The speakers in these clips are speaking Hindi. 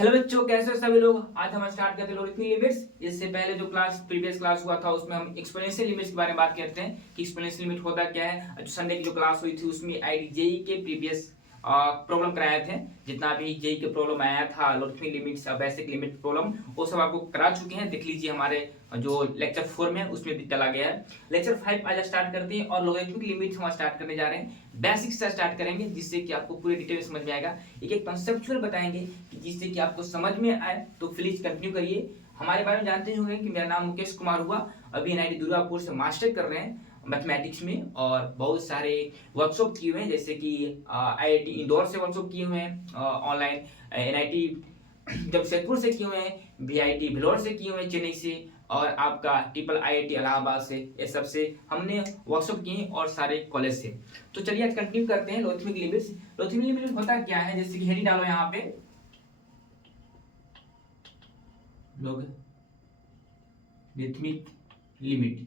हेलो बच्चों, कैसे हो सभी लोग। आज हम स्टार्ट करते हैं लॉगरिथमिक लिमिट्स। इससे पहले जो प्रीवियस क्लास हुआ था उसमें हम एक्सपोनेंशियल लिमिट्स के बारे में बात करते हैं कि एक्सपोनेंशियल लिमिट होता क्या है। जो संडे की जो क्लास हुई थी उसमें आईडीजेई के प्रीवियस प्रॉब्लम कराए थे। जितना भी जेई के प्रॉब्लम आया था logarithmic limits basic limit problem वो सब आपको करा चुके हैं। देख लीजिए हमारे जो लेक्चर 4 में उसमें भी चला गया है। लेक्चर 5 आज स्टार्ट करते हैं और लॉगरिथमिक लिमिट्स हम स्टार्ट करने जा रहे हैं। बेसिक से स्टार्ट करेंगे जिससे कि आपको पूरी डिटेल समझ में आएगा। एक एक कंसेप्चुअल बताएंगे कि जिससे कि आपको समझ में आए। तो प्लीज कंटिन्यू करिए। हमारे बारे में जानते होंगे कि मेरा नाम मुकेश कुमार हुआ। अभी एनआईटी दुर्गापुर से मास्टर कर रहे हैं मैथमेटिक्स में और बहुत सारे वर्कशॉप किए हुए हैं, जैसे कि आईआईटी इंदौर से वर्कशॉप किए हुए हैं ऑनलाइन, एनआईटी जमशेदपुर से किए हुए हैं, वीआईटी भेलोर से किए हुए हैं चेन्नई से, और आपका ट्रिपल आईआईटी इलाहाबाद से। ये सब से हमने वर्कशॉप किए और सारे कॉलेज से। तो चलिए आज कंटिन्यू करते हैं लॉगरिथमिक लिमिट्स। लॉगरिथमिक लिमिट होता क्या है, जैसे कि हेडिंग डालो यहाँ पे लॉगरिथमिक लिमिट।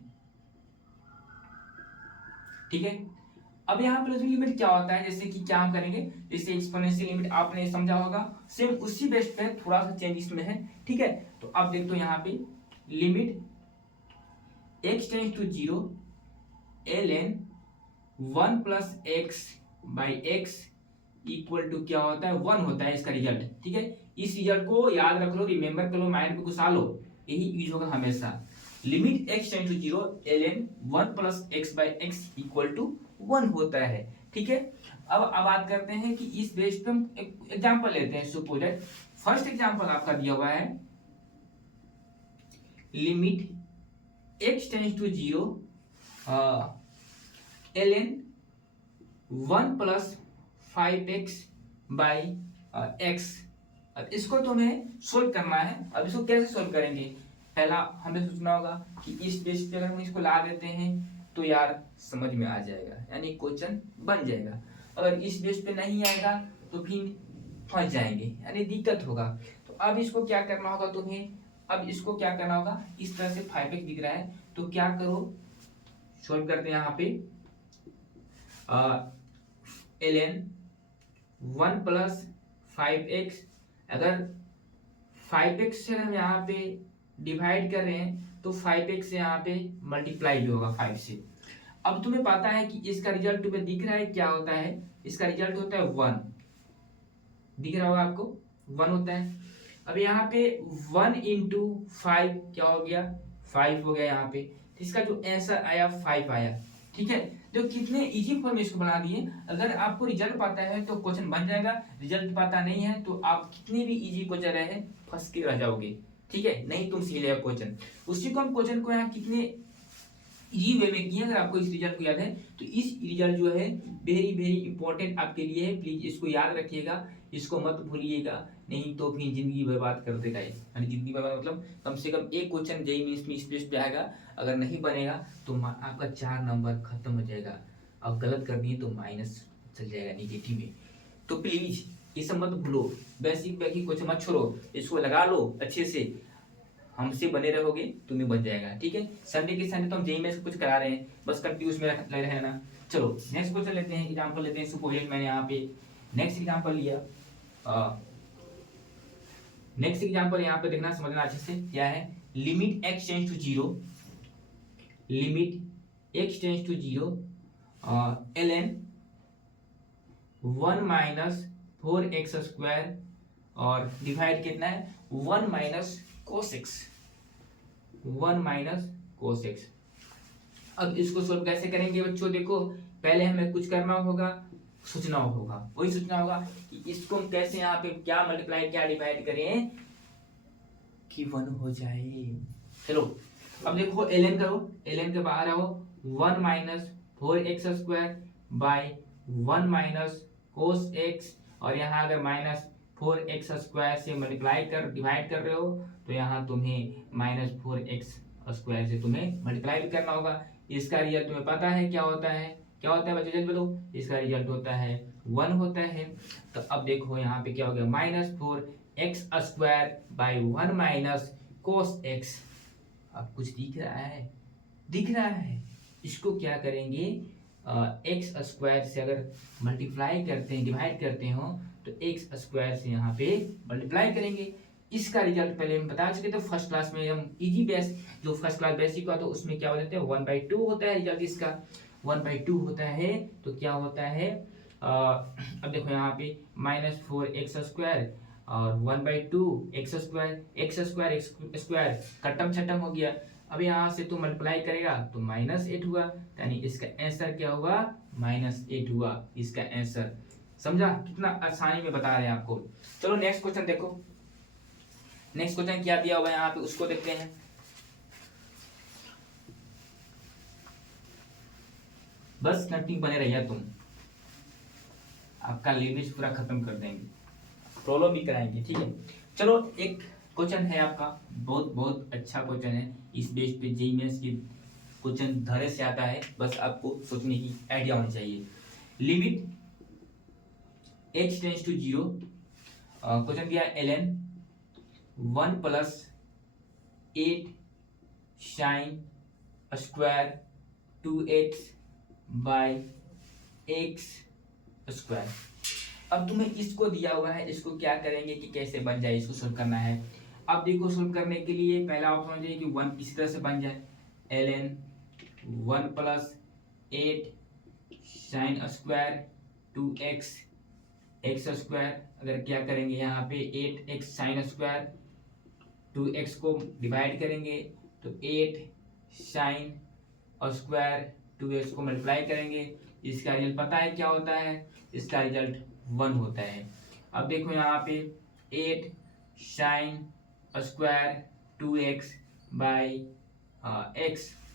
ठीक है, अब यहाँ पे लॉगरिथमिक लिमिट क्या होता है, जैसे कि क्या हम करेंगे, जैसे एक्सपोनेंशियल लिमिट आपने समझा होगा, सेम उसी बेस पे थोड़ा सा चेंज इसमें है। ठीक है, तो अब देख दो यहाँ पे limit x tends to 0 ln 1 plus X by X equal to क्या होता है, 1 होता है इसका रिजल्ट। ठीक है, इस रिजल्ट को याद रख लो, रिमेंबर कर लो, माइंड में घुसा लो, यही यूज होगा हमेशा। Limit x tend to 0 ln 1 plus X by X equal to 1 होता है। ठीक है, अब बात करते हैं कि इस बेस पे हम एक एग्जांपल लेते हैं। सपोज फर्स्ट एग्जांपल आपका दिया हुआ है limit x tends to 0 ln 1 plus 5x by X. अब इसको तुम्हें सोल्व करना है। अब इसको कैसे सोल्व करेंगे, पहला हमें सोचना होगा कि इस बेस पे अगर हम इसको ला देते हैं तो यार समझ में आ जाएगा, यानी क्वेश्चन बन जाएगा। अगर इस बेस पे नहीं आएगा तो फिर फंस जाएंगे, यानी दिक्कत होगा। तो अब इसको क्या करना होगा तुम्हें, अब इसको क्या करना होगा, इस तरह से 5x दिख रहा है तो क्या करो, सोल्व करते हैं यहाँ पे ln 1 प्लस 5x। अगर 5x से हम यहाँ पे डिवाइड कर रहे हैं तो 5x से यहाँ पे मल्टीप्लाई भी होगा 5 से। अब तुम्हें पता है कि इसका रिजल्ट तुम्हें दिख रहा है, क्या होता है, इसका रिजल्ट होता है 1, दिख रहा होगा आपको, 1 होता है। अब यहाँ पे 1 इंटू 5 क्या हो गया, 5 हो गया यहाँ पे। इसका जो आंसर आया 5 आया। ठीक है, तो कितने इजी फॉर्म में इसको बना दिए। अगर आपको रिजल्ट पता है तो क्वेश्चन बन जाएगा, रिजल्ट पता नहीं है तो आप कितने भी इजी क्वेश्चन रहे फंस के रह जाओगे। ठीक है, नहीं तुम सीख लेगा क्वेश्चन। उसी को हम क्वेश्चन को यहाँ कितने इजी वे में किए, अगर आपको इस रिजल्ट को याद है तो इस रिजल्ट जो है वेरी वेरी इंपॉर्टेंट आपके लिए है। प्लीज इसको याद रखिएगा, इसको मत भूलिएगा, नहीं तो फिर जिंदगी बर्बाद कर देगा। यानी जिंदगी बर्बाद मतलब कम से कम एक क्वेश्चन जेईई मेंस में इस पेज पे आएगा, अगर नहीं बनेगा तो आपका 4 नंबर खत्म हो जाएगा। अब गलत कर दिए तो माइनस चल जाएगा निगेटिव में। तो प्लीज ये सब मत भूलो, बेसिक क्वेश्चन मत छोड़ो, इसको लगा लो अच्छे से, हमसे बने रहोगे तुम्हें बन जाएगा। ठीक है, संडे के संडे तो हम जेईई में कुछ करा रहे हैं, बस कंफ्यूज में लग रहे हैं ना। चलो नेक्स्ट क्वेश्चन लेते हैं, एग्जांपल लेते हैं। सपोज मैंने यहाँ पे नेक्स्ट एग्जांपल लिया, नेक्स्ट एग्जांपल यहाँ पे देखना, समझना अच्छे से क्या है। Limit x tends to 0, limit x tends to 0 ln 1 minus 4x square और डिवाइड कितना है 1 minus cos x, 1 minus cos x। अब इसको सोल्व कैसे करेंगे बच्चों, देखो पहले हमें कुछ करना होगा, सोचना होगा, वही सोचना होगा कि इसको हम कैसे यहाँ पे क्या मल्टीप्लाई क्या डिवाइड करें कि 1 हो जाए। चलो अब देखो ln करो, ln के बाहर आओ, 1 minus 4x square by 1 minus cos x, और यहाँ अगर माइनस 4x स्क्वायर से मल्टीप्लाई कर डिवाइड कर रहे हो तो यहाँ तुम्हें माइनस 4x स्क्वायर से तुम्हें मल्टीप्लाई भी करना होगा। इसका रिजल्ट तुम्हें पता है क्या होता है, क्या होता है बच्चों जल्दी बताओ, इसका रिजल्ट होता है 1 होता है। तो अब देखो यहाँ पे क्या हो गया, minus 4x square by 1 minus cos x। अब कुछ दिख रहा है, दिख रहा है, इसको क्या करेंगे, एक्स स्क्वायर से अगर मल्टीप्लाई करते हैं डिवाइड करते हो तो एक्स स्क्वायर से यहाँ पे मल्टीप्लाई करेंगे। इसका रिजल्ट पहले हम बता चुके थे फर्स्ट क्लास में, हम इजी बेस जो फर्स्ट क्लास बेसिक हुआ तो उसमें क्या हो जाता है 1/2 होता है रिजल्ट इसका, 1/2 होता है। तो क्या होता है अब देखो यहाँ पे -4x² और 1/2 x² कट्टम छट्टम हो गया। अब यहाँ से तू मल्टीप्लाई करेगा तो -8 हुआ, यानी इसका आंसर क्या हुआ -8 हुआ इसका आंसर। समझा कितना आसानी में बता रहे हैं आपको। चलो नेक्स्ट क्वेश्चन देखो, नेक्स्ट क्वेश्चन क्या दिया हुआ है यहाँ पे उसको देखते हैं। बस कंटिन्यू बने रहिए तुम, आपका लिमिट पूरा खत्म कर देंगे, प्रॉब्लम भी कराएंगे, ठीक है। चलो एक क्वेश्चन है आपका, बहुत बहुत अच्छा क्वेश्चन है, इस बेस पे जेईई मेंस की क्वेश्चन धरे से आता है, बस आपको सोचने की आइडिया होनी चाहिए। Limit x tends to 0, question दिया ln 1 + 8 sin square 2x / x²। अब तुम्हें इसको दिया हुआ है, इसको क्या करेंगे कि कैसे बन जाए, इसको सोल्व करना है। अब देखो सोल्व करने के लिए पहला ऑप्शन है कि 1 इसी तरह से बन जाए, ln 1 + 8 sin square 2x x²। अगर क्या करेंगे यहाँ पे 8x sin स्क्वायर 2x को डिवाइड करेंगे तो 8 sin स्क्वायर 2x को मल्टीप्लाई करेंगे, इसका रिजल्ट पता है क्या होता है, इसका रिजल्ट 1 होता है। अब देखो यहाँ पे 8 sin स्क्वायर 2x /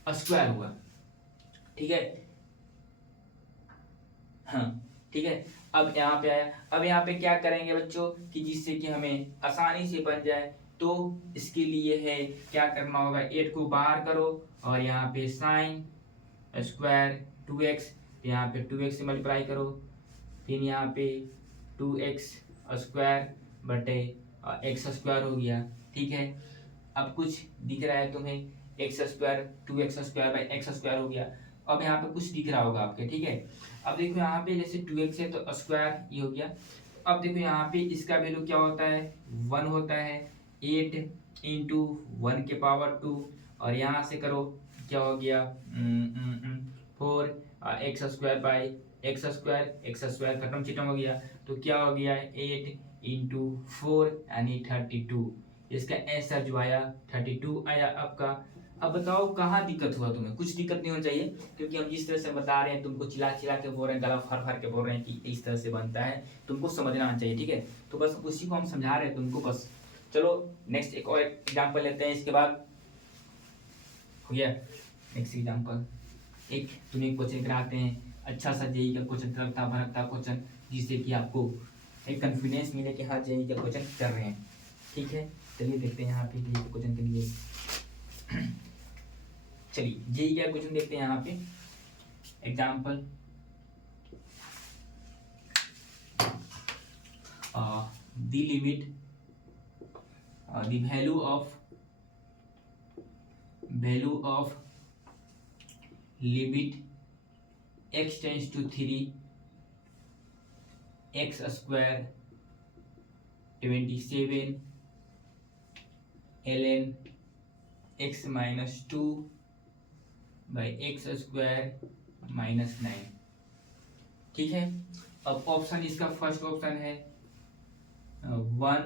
x² हुआ, ठीक है। हाँ ठीक है, अब यहाँ पे आया। अब यहाँ पे क्या करेंगे बच्चों कि जिससे कि हमें आसानी से बन जाए, तो इसके लिए है क्या करना होगा, 8 को बाहर करो और यहाँ पे sin स्क्वायर 2x, यहाँ पे 2x से मल्टीप्लाई करो, फिर यहाँ पे 2x² बटे x² हो गया, ठीक है। अब कुछ दिख रहा है तुम्हें, x² 2x² / x² हो गया। अब यहाँ पे कुछ दिख रहा होगा आपके, ठीक है। अब देखो यहाँ पे जैसे 2x है तो स्क्वायर ये हो गया। अब देखो यहाँ पे इसका वैल्यू क्या होता है 1 होता है, 8 × 1 के पावर 2 और यहाँ से करो क्या हो गया 4 x² / x² खत्म चिटम हो गया, तो क्या हो गया 8 × 4 यानी 32। इसका आंसर जो आया 32 आया आपका। अब बताओ कहाँ दिक्कत हुआ तुम्हें, कुछ दिक्कत नहीं होनी चाहिए, क्योंकि हम जिस तरह से बता रहे हैं तुमको चिल्ला चिल्ला के बोल रहे हैं, गला फाड़ फाड़ के बोल रहे हैं कि इस तरह से बनता है, तुमको समझना आना चाहिए, ठीक है। तो बस उसी को हम समझा रहे हैं तुमको बस। चलो नेक्स्ट एक और एग्जाम्पल लेते हैं, इसके बाद हो गया। नेक्स्ट एग्जाम्पल एक तुम्हें क्वेश्चन कराते हैं, अच्छा सा जेईई का क्वेश्चन, तड़कता भड़कता क्वेश्चन, जिससे कि आपको एक कॉन्फिडेंस मिले कि हाँ जेईई का क्वेश्चन कर रहे हैं, ठीक है। चलिए देखते हैं यहाँ पे जेईई के क्वेश्चन के लिए। चलिए जेईई का क्वेश्चन देखते हैं यहाँ पे। Example the limit the value of limit x tends to 3 x² 27 ln x - 2 / x² - 9, ठीक है। अब ऑप्शन इसका फर्स्ट ऑप्शन है 1,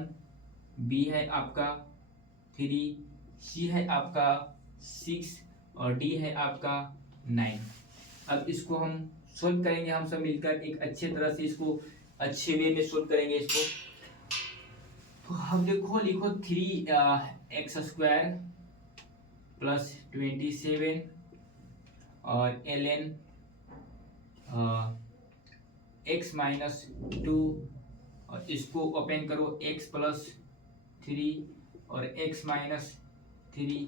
बी है आपका 3, सी है आपका 6 और डी है आपका 9। अब इसको हम सोल्व करेंगे, हम सब मिलकर एक अच्छे तरह से इसको अच्छे वे में सोल्व करेंगे इसको। तो हम देखो लिखो 3x² + 27 और ln x - 2 और इसको ओपन करो x + 3 और x - 3,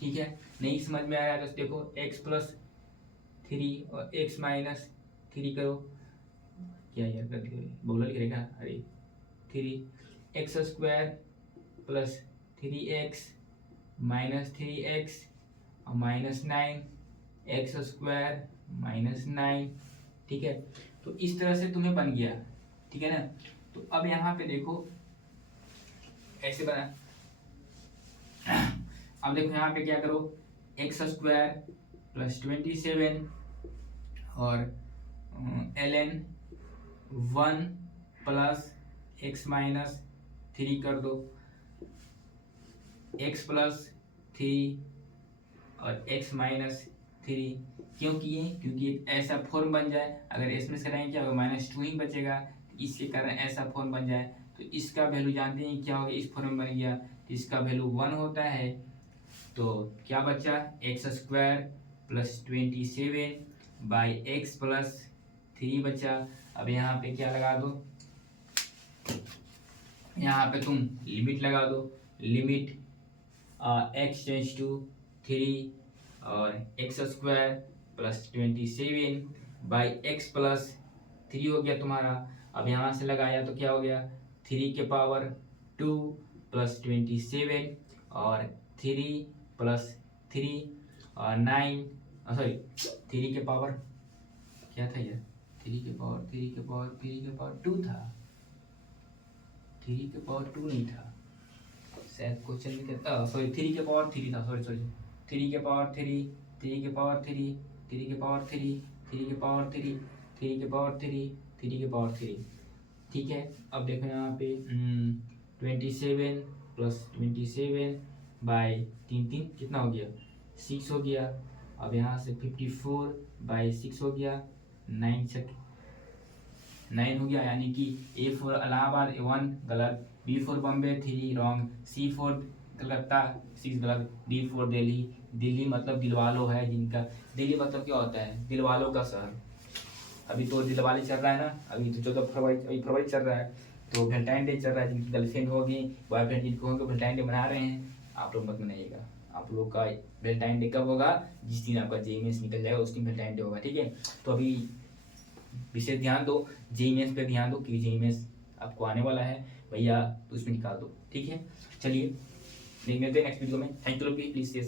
ठीक है। नहीं समझ में आ रहा है तो देखो x + 3 और x - 3 करो, क्या यार कर दिया बोला लिख रहेगा, अरे 3x² + 3x - 3x और -9 x² - 9, ठीक है। तो इस तरह से तुम्हें बन गया, ठीक है ना। तो अब यहाँ पे देखो ऐसे बना, अब देखो यहाँ पे क्या करो, एक्स स्क्वायर प्लस 27 और ln 1 प्लस एक्स माइनस 3 कर दो, x प्लस 3 और x माइनस 3 क्यों किए, क्योंकि ऐसा फॉर्म बन जाए, अगर इसमें से रहेंगे क्या होगा, -2 ही बचेगा, इसके कारण ऐसा फॉर्म बन जाए। तो इसका वैल्यू जानते हैं क्या होगा, इस फॉर्म में बन गया, तो इसका वैल्यू 1 होता है। तो क्या बचा, x square plus 27 by x plus 3 बचा। अब यहाँ पे क्या लगा दो, यहाँ पे तुम लिमिट लगा दो, लिमिट x टेंस टू 3 और x square plus 27 by x plus 3 हो गया तुम्हारा। अब यहाँ से लगाया तो क्या हो गया, 3 के पावर 2 प्लस 27 और 3 प्लस 3 और 9, सॉरी 3 के पावर क्या था यार, 3 के पावर 2 था, 3 के पावर 2 नहीं था शायद, क्वेश्चन में क्या, सॉरी 3 के पावर 3 था, सॉरी 3 के पावर 3, 3 के पावर 3, 3 के पावर 3, 3 के पावर 3, 3 के पावर 3, 3 के पावर 3, ठीक है। अब देखो यहाँ पे 27 प्लस 27 बाई 3 कितना हो गया, 6 हो गया। अब यहाँ से 54 बाई 6 हो गया, 9 हो गया, यानी कि A फॉर इलाहाबाद 1 गलत, B for Bombay 3 wrong, C for Calcutta 6 गलत, D फॉर दिल्ली, दिल्ली मतलब दिलवालो है जिनका, दिल्ली मतलब क्या होता है, दिलवालों का शहर। अभी तो दिलवाले चल रहा है ना, अभी तो 14 फरवरी, अभी फरवरी चल रहा है, तो वैलेंटाइन डे चल रहा है, जिनकी गर्लफ्रेंड होगी, बॉयफ्रेंड जिनको होंगे, वैलेंटाइन डे मना रहे हैं। आप लोग मत मनाइएगा, आप लोग का वैलेंटाइन डे कब होगा, जिस दिन आपका जेईएमएस निकल जाएगा उस दिन वैलेंटाइन डे होगा, ठीक है। तो अभी विशेष ध्यान दो, जेईएमएस पे ध्यान दो, क्योंकि जेईएमएस आपको आने वाला है भैया, तो उसमें निकाल दो, ठीक है। चलिए मिलते हैं नेक्स्ट वीडियो में, थैंक यू, प्लीज शेयर